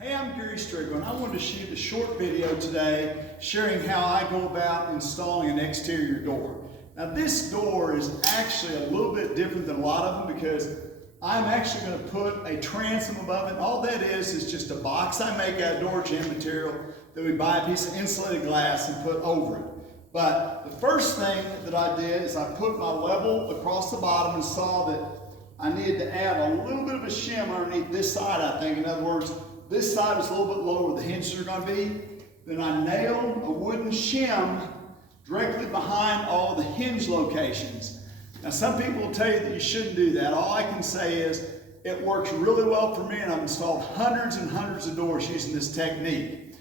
Hey, I'm Gary Striegler, and I wanted to shoot a short video today sharing how I go about installing an exterior door. Now, this door is actually a little bit different than a lot of them because I'm actually going to put a transom above it. And all that is just a box I make out of door jamb material that we buy a piece of insulated glass and put over it. But the first thing that I did is I put my level across the bottom and saw that I needed to add a little bit of a shim underneath this side, I think. In other words, this side is a little bit lower where the hinges are going to be. Then I nailed a wooden shim directly behind all the hinge locations. Now, some people will tell you that you shouldn't do that. All I can say is it works really well for me, and I've installed hundreds and hundreds of doors using this technique.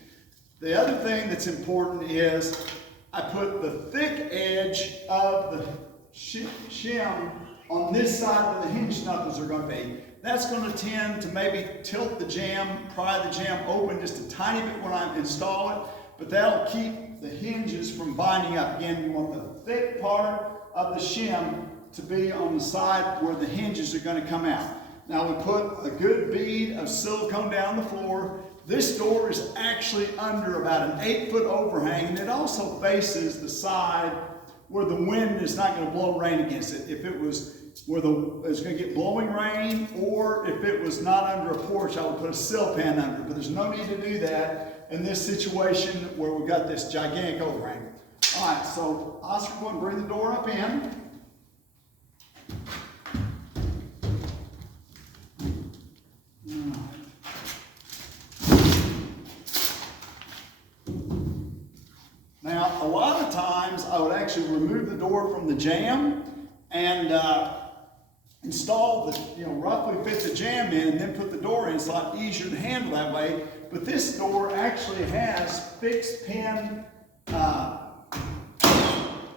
The other thing that's important is I put the thick edge of the shim on this side where the hinge knuckles are going to be. That's going to tend to maybe tilt the jamb, pry the jamb open just a tiny bit when I install it, but that'll keep the hinges from binding up. Again, you want the thick part of the shim to be on the side where the hinges are going to come out. Now, we put a good bead of silicone down the floor. This door is actually under about an 8-foot overhang, and it also faces the side where the wind is not going to blow rain against it. If it was where it's going to get blowing rain, or if it was not under a porch, I would put a sill pan under it. But there's no need to do that in this situation where we've got this gigantic overhang. All right, so Oscar, go and bring the door up in. Now, a lot of times I would actually remove the door from the jamb and install the, roughly fit the jamb in and then put the door in. It's a lot easier to handle that way. But this door actually has fixed pin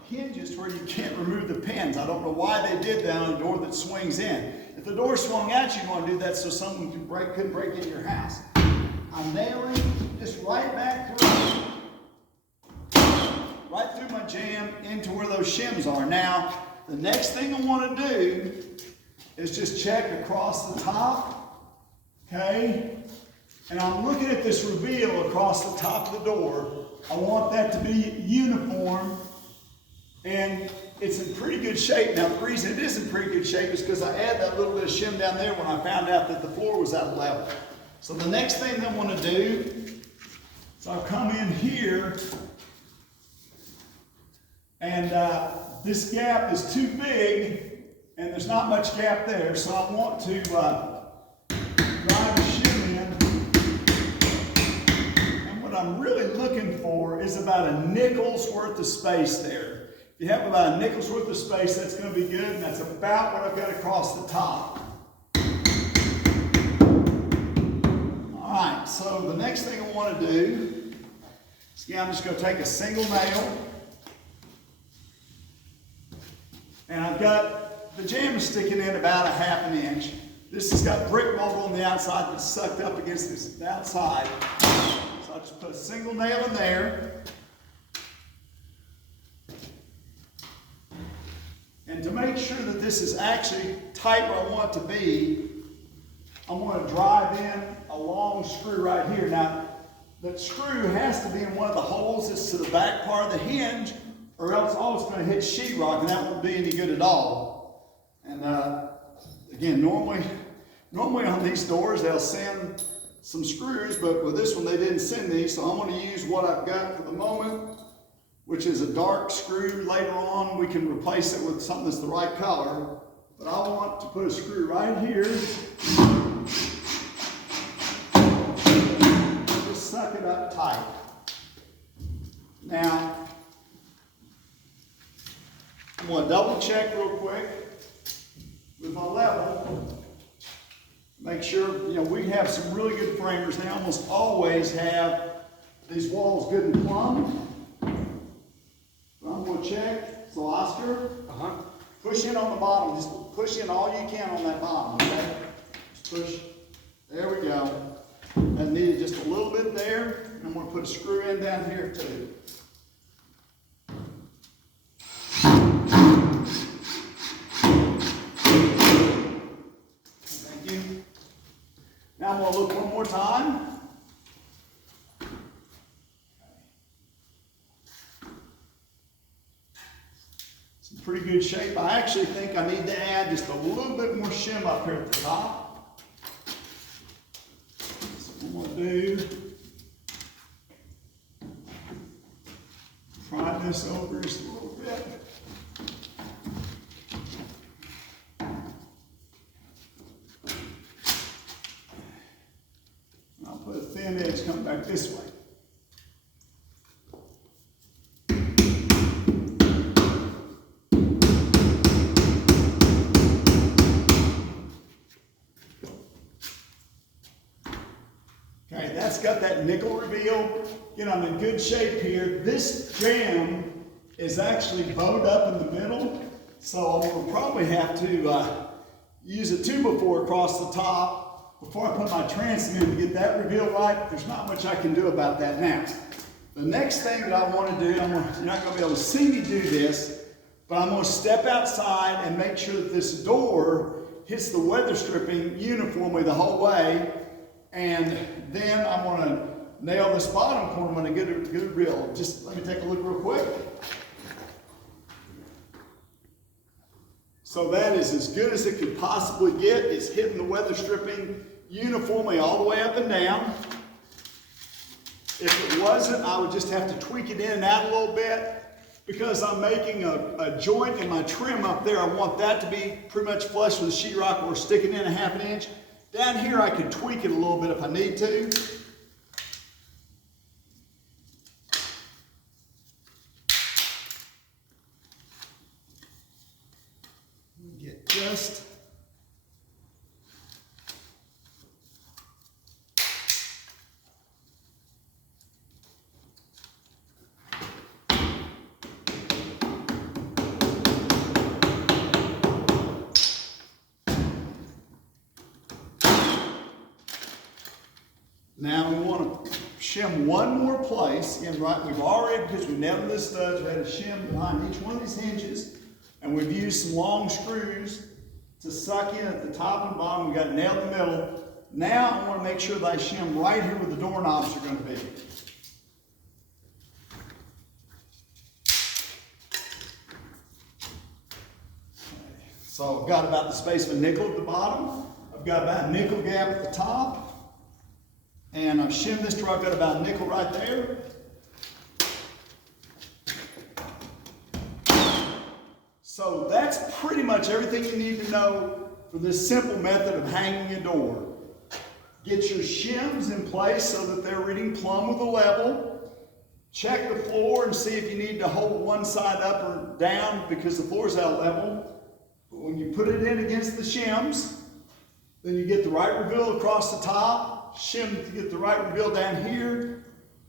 hinges where you can't remove the pins. I don't know why they did that on a door that swings in. If the door swung out, you want to do that so someone couldn't break into your house. I'm nailing just right back through. Right through my jamb into where those shims are. Now, the next thing I want to do is just check across the top, okay? And I'm looking at this reveal across the top of the door. I want that to be uniform, and it's in pretty good shape. Now, the reason it is in pretty good shape is because I added that little bit of shim down there when I found out that the floor was out of level. So the next thing I want to do is I'll come in here, and this gap is too big, and there's not much gap there, so I want to drive the shim in. And what I'm really looking for is about a nickel's worth of space there. If you have about a nickel's worth of space, that's going to be good, and that's about what I've got across the top. All right, so the next thing I want to do is, again, I'm just going to take a single nail. And I've got the jamb sticking in about a ½ inch. This has got brick mold on the outside that's sucked up against this outside. So I'll just put a single nail in there. And to make sure that this is actually tight where I want it to be, I'm going to drive in a long screw right here. Now, the screw has to be in one of the holes that's to the back part of the hinge, or else all it's going to hit sheetrock, and that won't be any good at all. And again, normally on these doors they'll send some screws, but with this one they didn't send these, so I'm going to use what I've got for the moment, which is a dark screw. Later on we can replace it with something that's the right color, but I want to put a screw right here. Just suck it up tight. Now, I'm going to double check real quick with my level. Make sure, we have some really good framers. They almost always have these walls good and plumb. But I'm going to check. So Oscar, push in on the bottom. Just push in all you can on that bottom, okay? Just push. There we go. I needed just a little bit there. And I'm going to put a screw in down here too. Now I'm going to look one more time. pretty good shape. I actually think I need to add just a little bit more shim up here at the top. So what I'm gonna do, pry this over just a little bit. I'll put a thin edge coming back this way. Okay, that's got that nickel reveal. Again, I'm in good shape here. This jamb is actually bowed up in the middle, so I'm gonna probably have to use a 2x4 across the top before I put my transom in to get that reveal right. There's not much I can do about that now. The next thing that I want to do, you're not going to be able to see me do this, but I'm going to step outside and make sure that this door hits the weather stripping uniformly the whole way. And then I'm going to nail this bottom corner. I'm going to get a good real. Just let me take a look real quick. So that is as good as it could possibly get. It's hitting the weather stripping uniformly all the way up and down. If it wasn't, I would just have to tweak it in and out a little bit. Because I'm making a joint in my trim up there, I want that to be pretty much flush with the sheetrock or sticking in a 1/2 inch. Down here I can tweak it a little bit if I need to. Get just now we want to shim one more place. Again, right, we've already, because we nailed this stud, we had a shim behind each one of these hinges, and we've used some long screws to suck in at the top and bottom. We got it nailed in the middle. Now I want to make sure that I shim right here where the doorknobs are going to be. So I've got about the space of a nickel at the bottom. I've got about a nickel gap at the top. And I've shimmed this to where I've got about a nickel right there. So that's pretty much everything you need to know for this simple method of hanging a door. Get your shims in place so that they're reading plumb with the level. Check the floor and see if you need to hold one side up or down because the floor is out of level. But when you put it in against the shims, then you get the right reveal across the top. Shim to get the right reveal down here.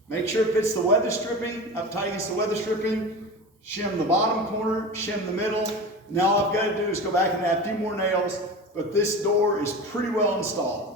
Make sure it fits the weather stripping, up tight against the weather stripping. Shim the bottom corner, shim the middle. Now all I've got to do is go back and add a few more nails, but this door is pretty well installed.